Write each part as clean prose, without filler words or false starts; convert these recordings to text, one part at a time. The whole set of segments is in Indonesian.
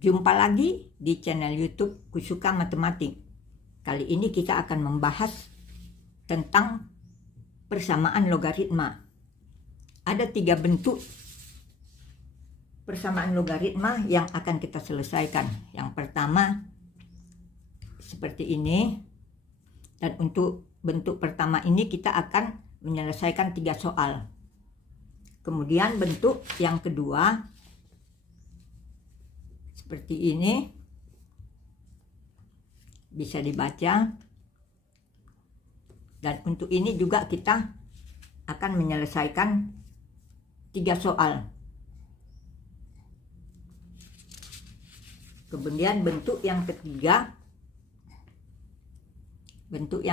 Jumpa lagi di channel YouTube Kusuka Matematik. Kali ini kita akan membahas tentang persamaan logaritma. Ada 3 bentuk persamaan logaritma yang akan kita selesaikan. Yang pertama seperti ini, dan untuk bentuk pertama ini kita akan menyelesaikan 3 soal. Kemudian bentuk yang kedua seperti ini, bisa dibaca, dan untuk ini juga kita akan menyelesaikan 3 soal. Kemudian bentuk yang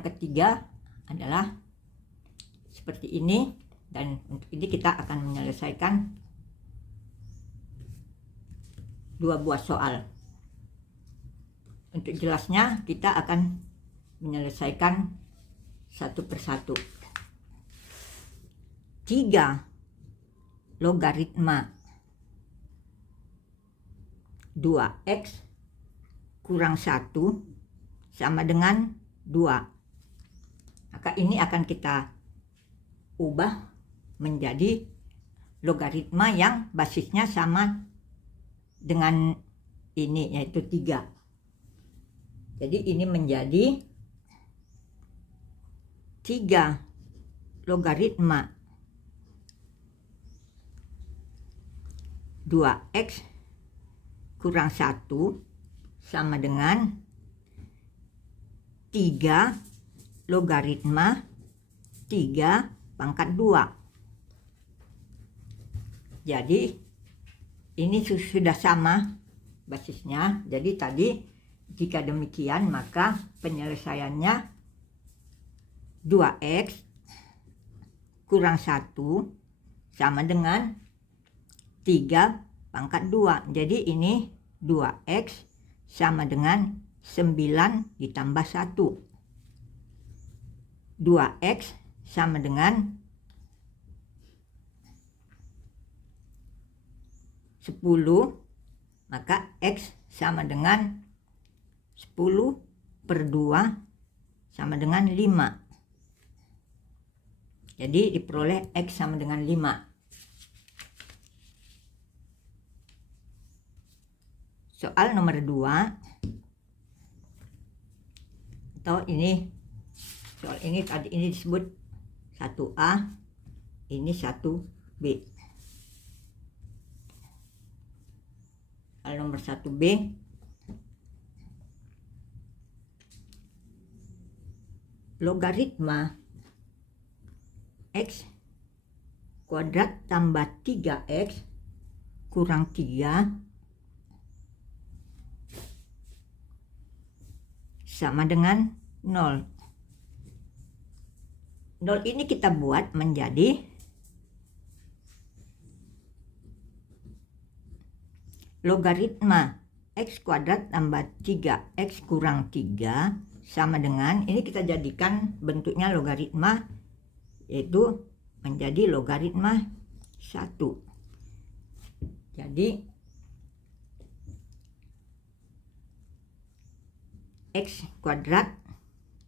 ketiga adalah seperti ini, dan untuk ini kita akan menyelesaikan 2 buah soal. Untuk jelasnya kita akan menyelesaikan satu persatu. 3 logaritma 2x kurang 1 sama dengan 2. Maka ini akan kita ubah menjadi logaritma yang basisnya sama dengan ini, yaitu 3. Jadi ini menjadi 3 logaritma 2x kurang 1 sama dengan 3 logaritma 3 pangkat 2. Jadi ini sudah sama basisnya. Jadi tadi jika demikian maka penyelesaiannya 2x kurang 1 sama dengan 3 pangkat 2. Jadi ini 2x sama dengan 9 ditambah 1. 2x sama dengan 10, maka x sama dengan 10 per 2 sama dengan 5. Jadi diperoleh x sama dengan 5. Soal nomor 2, atau ini soal ini tadi ini disebut 1A, ini 1B. Soal nomor 1B, logaritma x kuadrat tambah 3x kurang 3 sama dengan 0. 0 ini kita buat menjadi logaritma x kuadrat tambah 3x kurang 3 sama dengan, ini kita jadikan bentuknya logaritma, yaitu menjadi logaritma 1. Jadi x kuadrat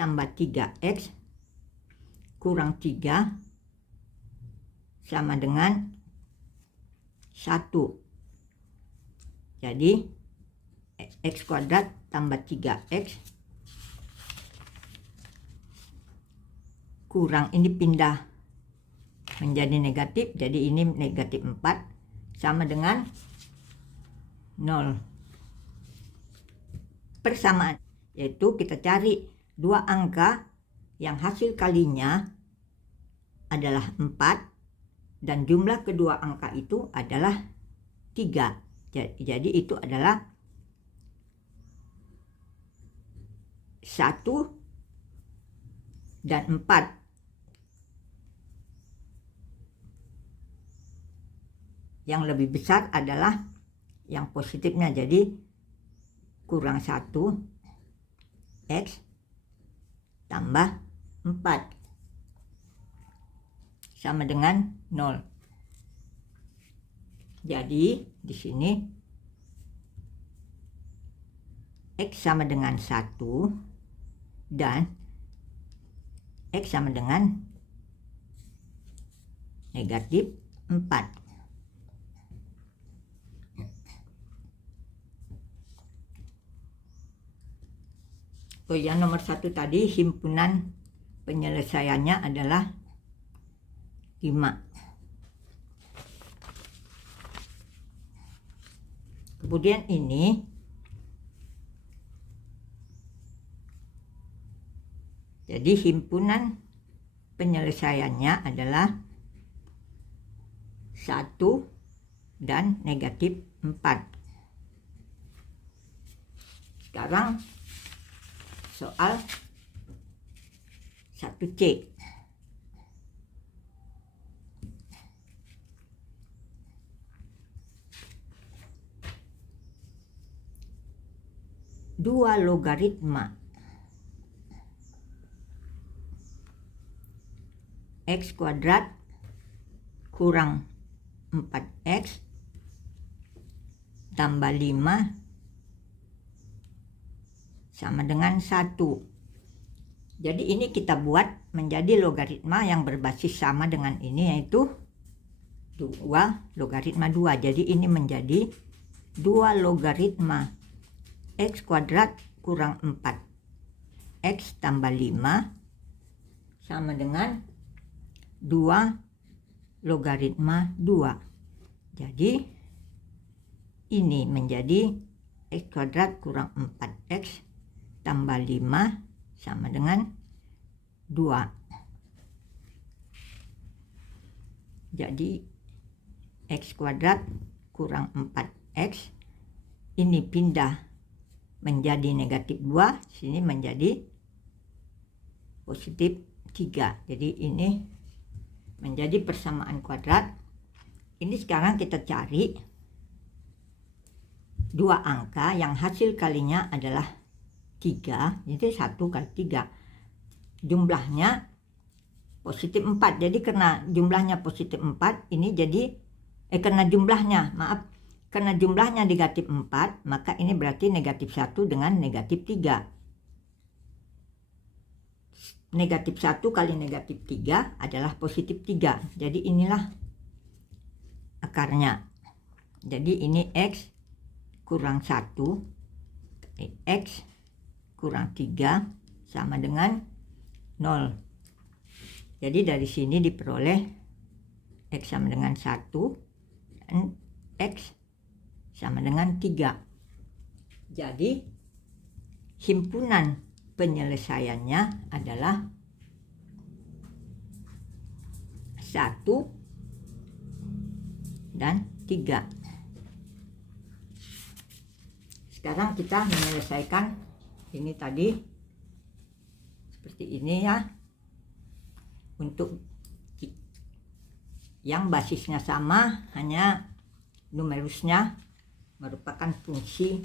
tambah 3x kurang 3 sama dengan 1. Jadi x kuadrat tambah 3x kurang, ini pindah menjadi negatif, jadi ini negatif 4 sama dengan 0. Persamaan, yaitu kita cari 2 angka yang hasil kalinya adalah 4 dan jumlah kedua angka itu adalah 3. Jadi itu adalah 1 dan 4. Yang lebih besar adalah yang positifnya, jadi kurang 1 x tambah 4 sama dengan 0. Jadi di sini X sama dengan 1 dan X sama dengan negatif 4. Oh, yang nomor 1 tadi himpunan penyelesaiannya adalah 5. Kemudian ini jadi himpunan penyelesaiannya adalah 1 dan negatif 4. Sekarang soal 1C. Dua logaritma X kuadrat kurang 4X tambah 5 sama dengan 1. Jadi ini kita buat menjadi logaritma yang berbasis sama dengan ini, yaitu 2 logaritma 2. Jadi ini menjadi 2 logaritma X kuadrat kurang 4X tambah 5 sama dengan 2 logaritma 2. Jadi ini menjadi X kuadrat kurang 4X tambah 5 sama dengan 2. Jadi X kuadrat kurang 4X ini pindah menjadi negatif 2, sini menjadi positif 3. Jadi ini menjadi persamaan kuadrat. Ini sekarang kita cari 2 angka yang hasil kalinya adalah 3. Jadi 1 kali 3 jumlahnya positif 4. Jadi karena jumlahnya positif 4 ini jadi karena jumlahnya negatif 4, maka ini berarti negatif 1 dengan negatif 3. Negatif 1 kali negatif 3 adalah positif 3. Jadi inilah akarnya. Jadi ini X kurang 1 kali X kurang 3 sama dengan 0. Jadi dari sini diperoleh X sama dengan 1 dan X sama dengan 3. Jadi himpunan penyelesaiannya adalah 1 dan 3. Sekarang kita menyelesaikan ini tadi seperti ini ya. Untuk yang basisnya sama, hanya numerusnya merupakan fungsi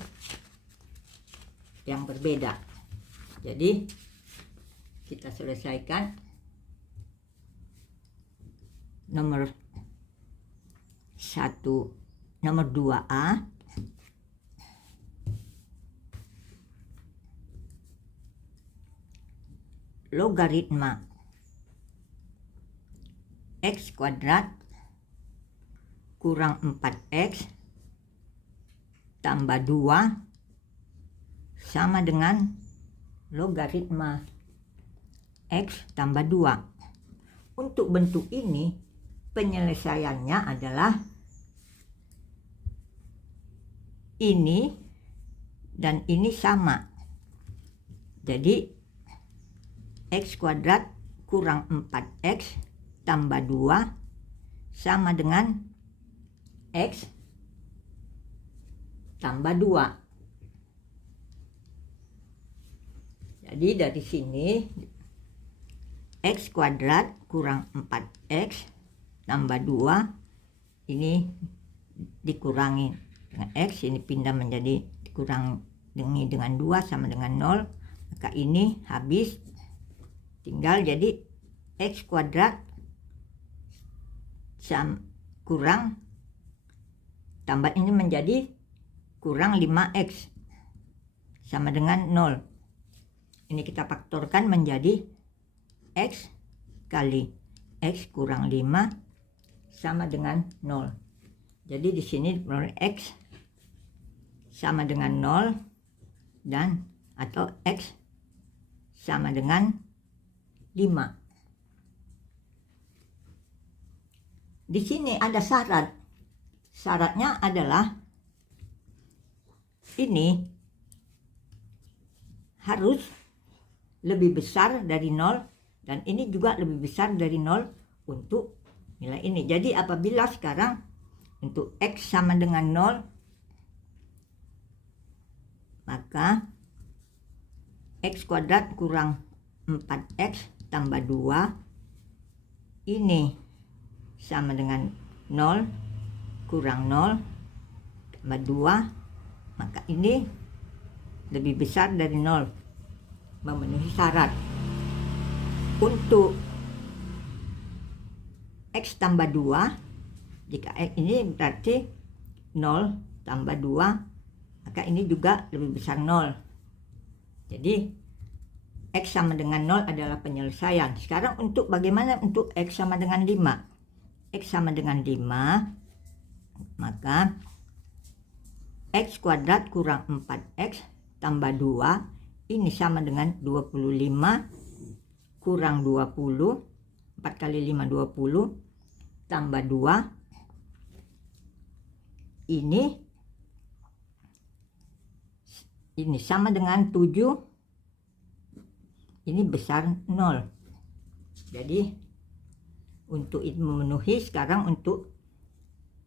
yang berbeda. Jadi kita selesaikan nomor 2A. Logaritma X kuadrat kurang 4X tambah 2 sama dengan logaritma X tambah 2. Untuk bentuk ini penyelesaiannya adalah ini dan ini sama. Jadi X kuadrat kurang 4X tambah 2 sama dengan X tambah 2. Jadi dari sini X kuadrat kurang 4X tambah 2 ini dikurangi dengan X, ini pindah menjadi dikurangi dengan 2 sama dengan 0. Maka ini habis, tinggal jadi X kuadrat kurang tambah ini menjadi kurang 5X. sama dengan 0. Ini kita faktorkan menjadi X kali X kurang 5 sama dengan 0. Jadi di sini X sama dengan 0 dan atau X sama dengan 5. Di sini ada syarat. Syaratnya adalah ini harus lebih besar dari 0 dan ini juga lebih besar dari 0 untuk nilai ini. Jadi apabila sekarang untuk X sama dengan 0, maka X kuadrat kurang 4X tambah 2 ini sama dengan 0 kurang 0 tambah 2, maka ini lebih besar dari 0, memenuhi syarat. Untuk X tambah 2, jika X ini berarti 0 tambah 2, maka ini juga lebih besar 0. Jadi X sama dengan 0 adalah penyelesaian. Sekarang untuk bagaimana untuk X sama dengan 5? X sama dengan 5, maka X kuadrat kurang 4X tambah 2, ini sama dengan 25 kurang 20, 4 kali 5 20, tambah 2, ini sama dengan 7, ini besar 0. Jadi untuk itu memenuhi. Sekarang untuk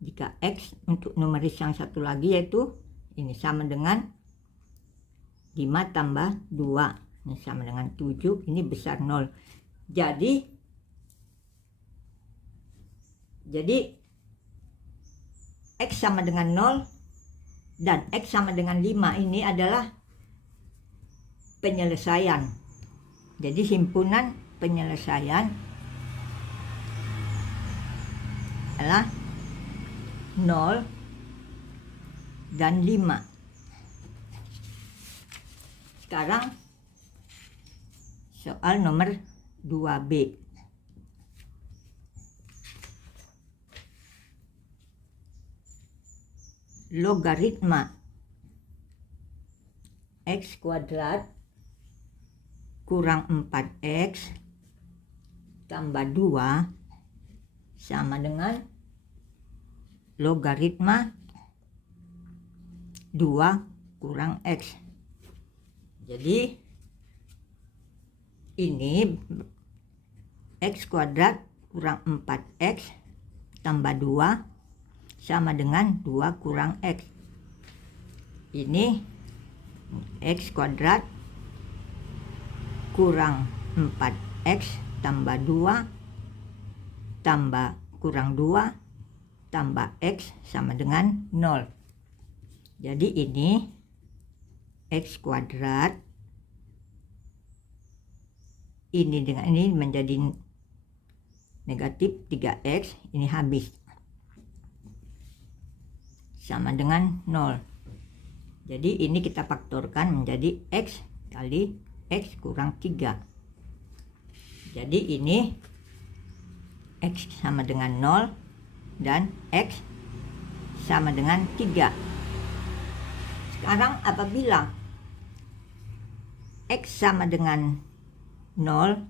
jika X untuk numeris yang satu lagi, yaitu ini sama dengan 5 tambah 2, ini sama dengan 7, ini besar 0. Jadi X sama dengan 0 dan X sama dengan 5 ini adalah penyelesaian. Jadi himpunan penyelesaian adalah 0 dan 5. Sekarang soal nomor 2B. Logaritma X kuadrat kurang 4X tambah 2 sama dengan logaritma 2 kurang X. Jadi ini X kuadrat kurang 4X tambah 2 sama dengan 2 kurang X. Ini X kuadrat kurang 4X tambah 2 tambah kurang 2 tambah X sama dengan 0. Jadi ini X kuadrat ini dengan ini menjadi negatif 3X, ini habis sama dengan 0. Jadi ini kita faktorkan menjadi X kali X kurang 3. Jadi ini X sama dengan 0 dan X sama dengan 3. Sekarang apabila X sama dengan 0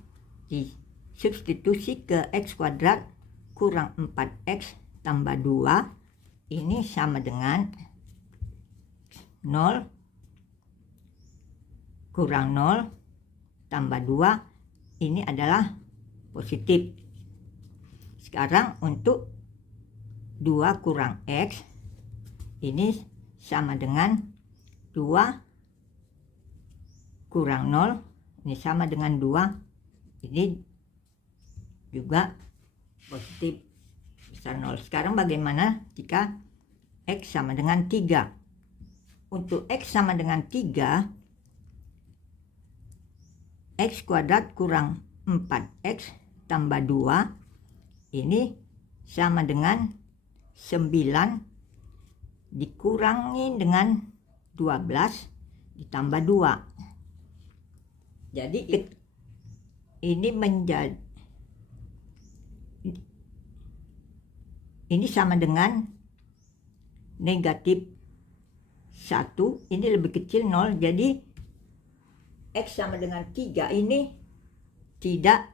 disubstitusi ke X kuadrat kurang 4X tambah 2, ini sama dengan 0 kurang 0 tambah 2, ini adalah positif. Sekarang untuk 2 kurang X ini sama dengan 2 kurang 0, ini sama dengan 2, ini juga positif besar 0. Sekarang bagaimana jika X sama dengan 3? Untuk X sama dengan 3, X kuadrat kurang 4X tambah 2, ini sama dengan 9 dikurangi dengan 12 ditambah 2. Jadi ini menjadi, ini sama dengan negatif 1, ini lebih kecil 0, jadi X sama dengan 3 ini tidak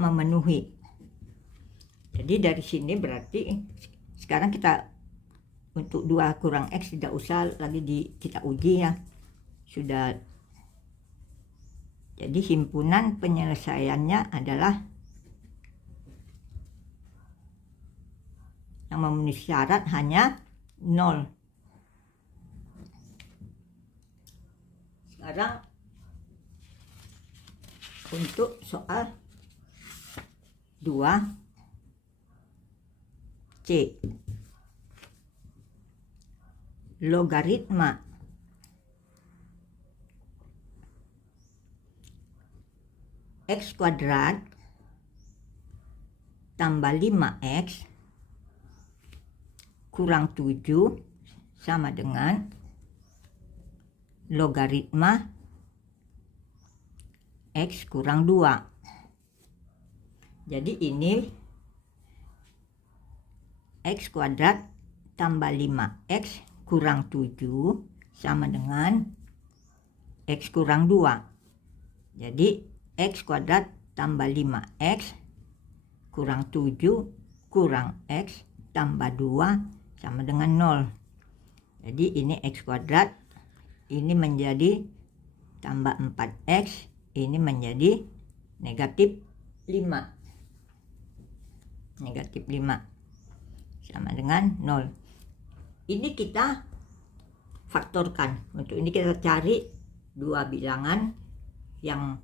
memenuhi. Jadi dari sini berarti sekarang kita untuk 2 kurang X tidak usah lagi kita uji ya, sudah. Jadi himpunan penyelesaiannya adalah yang memenuhi syarat hanya 0. Sekarang untuk soal 2C, logaritma X kuadrat tambah 5X kurang 7 sama dengan logaritma X kurang 2. Jadi ini X kuadrat tambah 5X kurang 7 sama dengan X kurang 2. Jadi X kuadrat tambah 5X kurang 7 kurang X tambah 2 sama dengan 0. Jadi ini X kuadrat, ini menjadi tambah 4X, ini menjadi negatif 5. Negatif 5 sama dengan 0. Ini kita faktorkan. Untuk ini kita cari 2 bilangan yang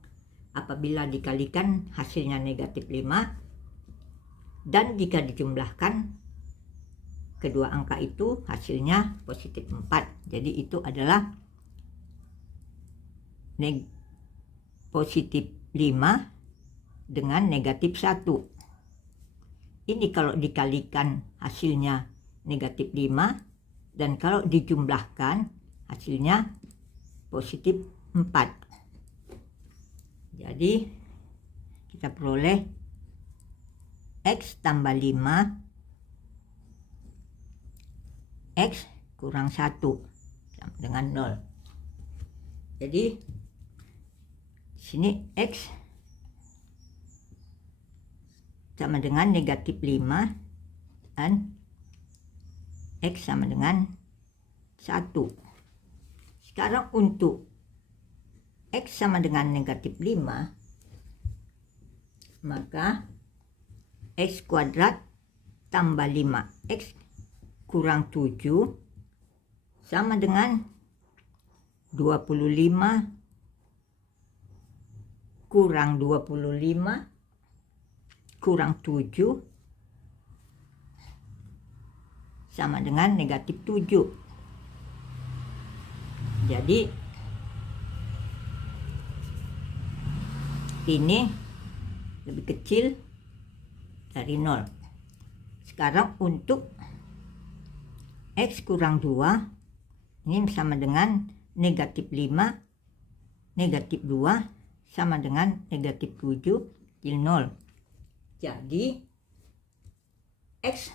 apabila dikalikan hasilnya negatif 5, dan jika dijumlahkan kedua angka itu hasilnya positif 4. Jadi itu adalah positif 5 dengan negatif 1. Ini kalau dikalikan hasilnya negatif 5, dan kalau dijumlahkan hasilnya positif 4. Jadi kita peroleh X tambah 5 X kurang 1 sama dengan 0. Jadi sini X sama dengan negatif 5 dan X sama dengan 1. Sekarang untuk X sama dengan negatif 5, maka X kuadrat tambah 5X kurang 7 sama dengan 25 kurang 25 kurang 7 sama dengan negatif 7. Jadi ini lebih kecil dari 0. Sekarang untuk X kurang 2, ini sama dengan negatif 5, negatif 2 sama dengan negatif 7 kecil 0. Jadi X,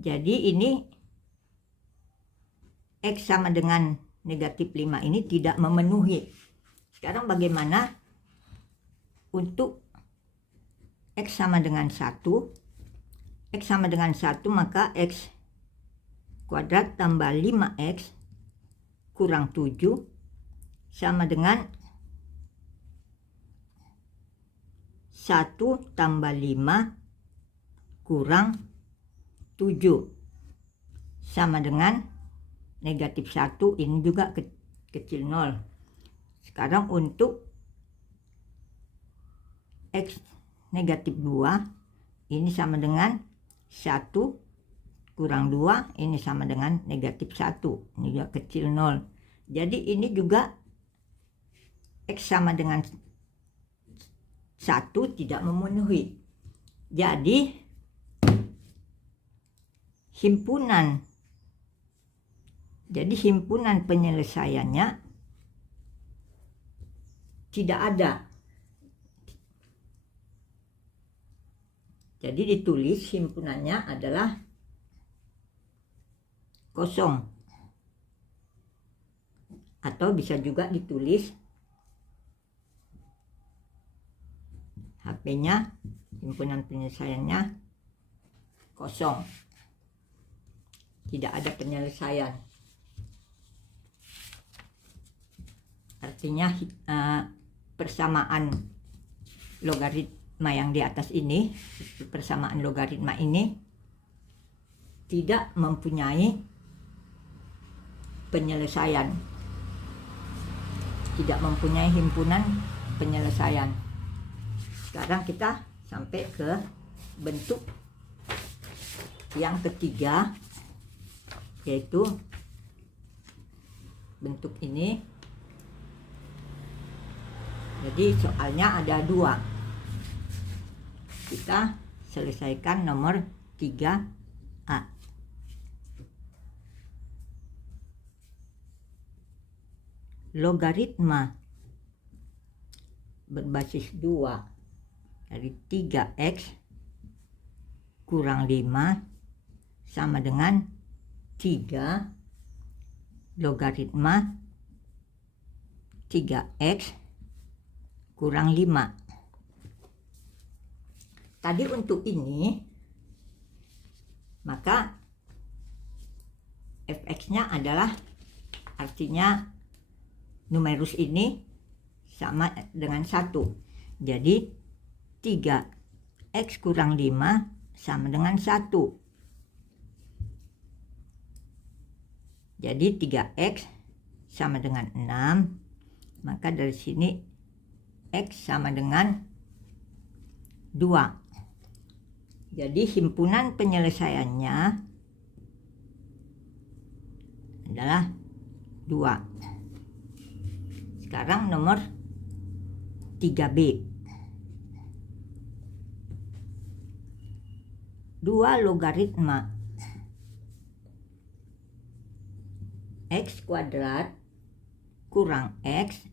jadi ini X sama dengan negatif 5 ini tidak memenuhi. Sekarang bagaimana untuk X sama dengan 1? X sama dengan 1, maka X kuadrat tambah 5X kurang 7 sama dengan 1 tambah 5 kurang 7 sama dengan negatif 1, ini juga kecil 0. Sekarang untuk X negatif 2, ini sama dengan 1 kurang 2, ini sama dengan negatif 1, ini juga kecil 0. Jadi ini juga X sama dengan 1 tidak memenuhi. Jadi himpunan Jadi himpunan penyelesaiannya tidak ada. Jadi ditulis himpunannya adalah kosong. Atau bisa juga ditulis HP-nya, himpunan penyelesaiannya kosong. Tidak ada penyelesaian. Artinya persamaan logaritma yang di atas ini, persamaan logaritma ini tidak mempunyai penyelesaian. Tidak mempunyai himpunan penyelesaian. Sekarang kita sampai ke bentuk yang ketiga, yaitu bentuk ini. Jadi soalnya ada dua. Kita selesaikan nomor 3A. Logaritma berbasis 2 dari 3x kurang 5 sama dengan 3 logaritma 3x kurang 5. Tadi untuk ini, maka fx-nya adalah, artinya numerus ini sama dengan 1. Jadi 3x kurang 5 sama dengan 1. Jadi 3x sama dengan 6. Maka dari sini x sama dengan 2. Jadi himpunan penyelesaiannya adalah 2. Sekarang nomor 3B. 2 logaritma x kuadrat kurang x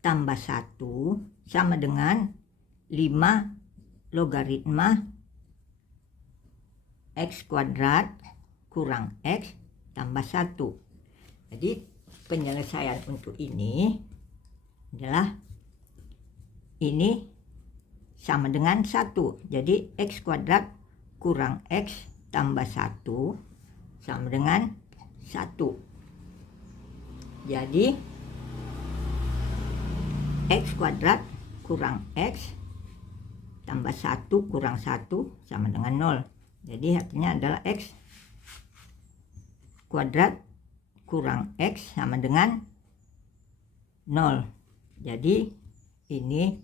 tambah 1 sama dengan 5 logaritma x kuadrat kurang x tambah 1. Jadi penyelesaian untuk ini adalah ini sama dengan 1. Jadi x kuadrat kurang x tambah 1 sama dengan 1. Jadi x kuadrat kurang x tambah 1 kurang 1 sama dengan 0. Jadi artinya adalah x kuadrat kurang x sama dengan 0. Jadi ini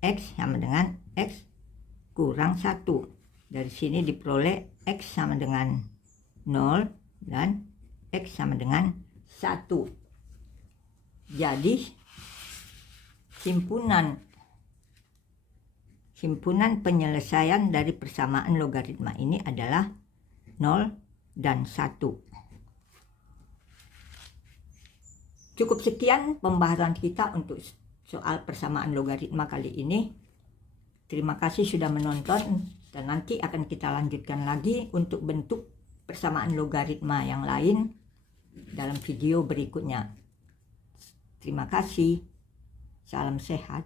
x sama dengan x kurang 1. Dari sini diperoleh x sama dengan 0 dan x sama dengan 1. Jadi himpunan penyelesaian dari persamaan logaritma ini adalah 0 dan 1. Cukup sekian pembahasan kita untuk soal persamaan logaritma kali ini. Terima kasih sudah menonton, dan nanti akan kita lanjutkan lagi untuk bentuk persamaan logaritma yang lain dalam video berikutnya. Terima kasih. Salam sehat.